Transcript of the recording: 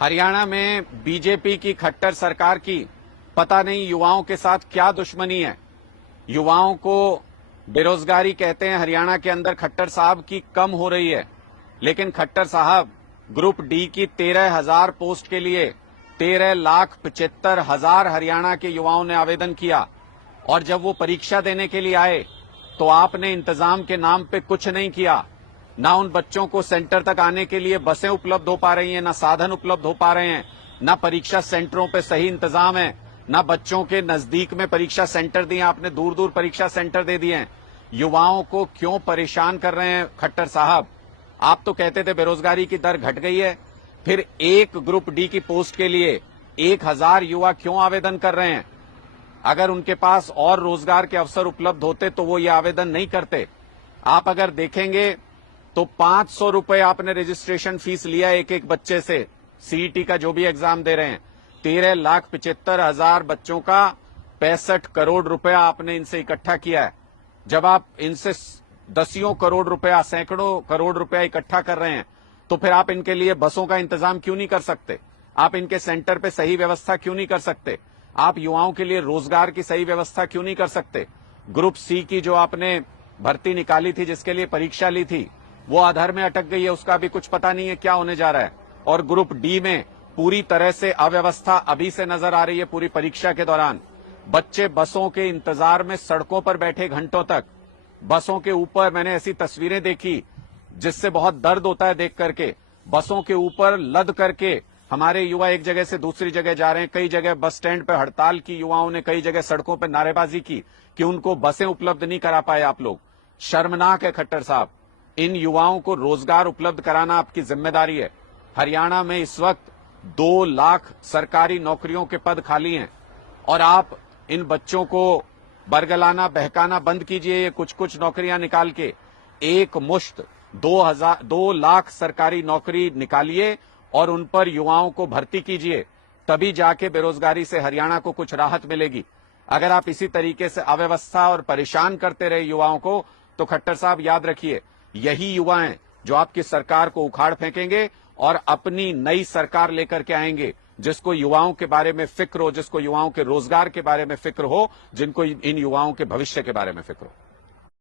हरियाणा में बीजेपी की खट्टर सरकार की पता नहीं युवाओं के साथ क्या दुश्मनी है। युवाओं को बेरोजगारी कहते हैं, हरियाणा के अंदर खट्टर साहब की कम हो रही है, लेकिन खट्टर साहब ग्रुप डी की 13,000 पोस्ट के लिए 13,75,000 हरियाणा के युवाओं ने आवेदन किया और जब वो परीक्षा देने के लिए आए तो आपने इंतजाम के नाम पे कुछ नहीं किया। ना उन बच्चों को सेंटर तक आने के लिए बसें उपलब्ध हो पा रही हैं, ना साधन उपलब्ध हो पा रहे हैं, ना परीक्षा सेंटरों पे सही इंतजाम है, ना बच्चों के नजदीक में परीक्षा सेंटर दिए, आपने दूर दूर परीक्षा सेंटर दे दिए हैं। युवाओं को क्यों परेशान कर रहे हैं खट्टर साहब? आप तो कहते थे बेरोजगारी की दर घट गई है, फिर एक ग्रुप डी की पोस्ट के लिए 1,000 युवा क्यों आवेदन कर रहे हैं? अगर उनके पास और रोजगार के अवसर उपलब्ध होते तो वो ये आवेदन नहीं करते। आप अगर देखेंगे तो 500 रुपए आपने रजिस्ट्रेशन फीस लिया एक एक बच्चे से, सीईटी का जो भी एग्जाम दे रहे हैं। 13,75,000 बच्चों का 65 करोड़ रुपया आपने इनसे इकट्ठा किया है। जब आप इनसे दसियों करोड़ रुपया, सैकड़ों करोड़ रुपया इकट्ठा कर रहे हैं तो फिर आप इनके लिए बसों का इंतजाम क्यों नहीं कर सकते? आप इनके सेंटर पे सही व्यवस्था क्यों नहीं कर सकते? आप युवाओं के लिए रोजगार की सही व्यवस्था क्यों नहीं कर सकते? ग्रुप सी की जो आपने भर्ती निकाली थी, जिसके लिए परीक्षा ली थी, वो आधार में अटक गई है, उसका भी कुछ पता नहीं है क्या होने जा रहा है। और ग्रुप डी में पूरी तरह से अव्यवस्था अभी से नजर आ रही है। पूरी परीक्षा के दौरान बच्चे बसों के इंतजार में सड़कों पर बैठे घंटों तक, बसों के ऊपर मैंने ऐसी तस्वीरें देखी जिससे बहुत दर्द होता है देख करके। बसों के ऊपर लद करके हमारे युवा एक जगह से दूसरी जगह जा रहे हैं। कई जगह बस स्टैंड पर हड़ताल की युवाओं ने, कई जगह सड़कों पर नारेबाजी की कि उनको बसें उपलब्ध नहीं करा पाए आप लोग। शर्मनाक है खट्टर साहब। इन युवाओं को रोजगार उपलब्ध कराना आपकी जिम्मेदारी है। हरियाणा में इस वक्त 2 लाख सरकारी नौकरियों के पद खाली हैं और आप इन बच्चों को बरगलाना, बहकाना बंद कीजिए। ये कुछ कुछ नौकरियां निकाल के एक मुश्त 2 लाख सरकारी नौकरी निकालिए और उन पर युवाओं को भर्ती कीजिए, तभी जाके बेरोजगारी से हरियाणा को कुछ राहत मिलेगी। अगर आप इसी तरीके से अव्यवस्था और परेशान करते रहे युवाओं को तो खट्टर साहब याद रखिए, यही युवा हैं जो आपकी सरकार को उखाड़ फेंकेंगे और अपनी नई सरकार लेकर के आएंगे, जिसको युवाओं के बारे में फिक्र हो, जिसको युवाओं के रोजगार के बारे में फिक्र हो, जिनको इन युवाओं के भविष्य के बारे में फिक्र हो।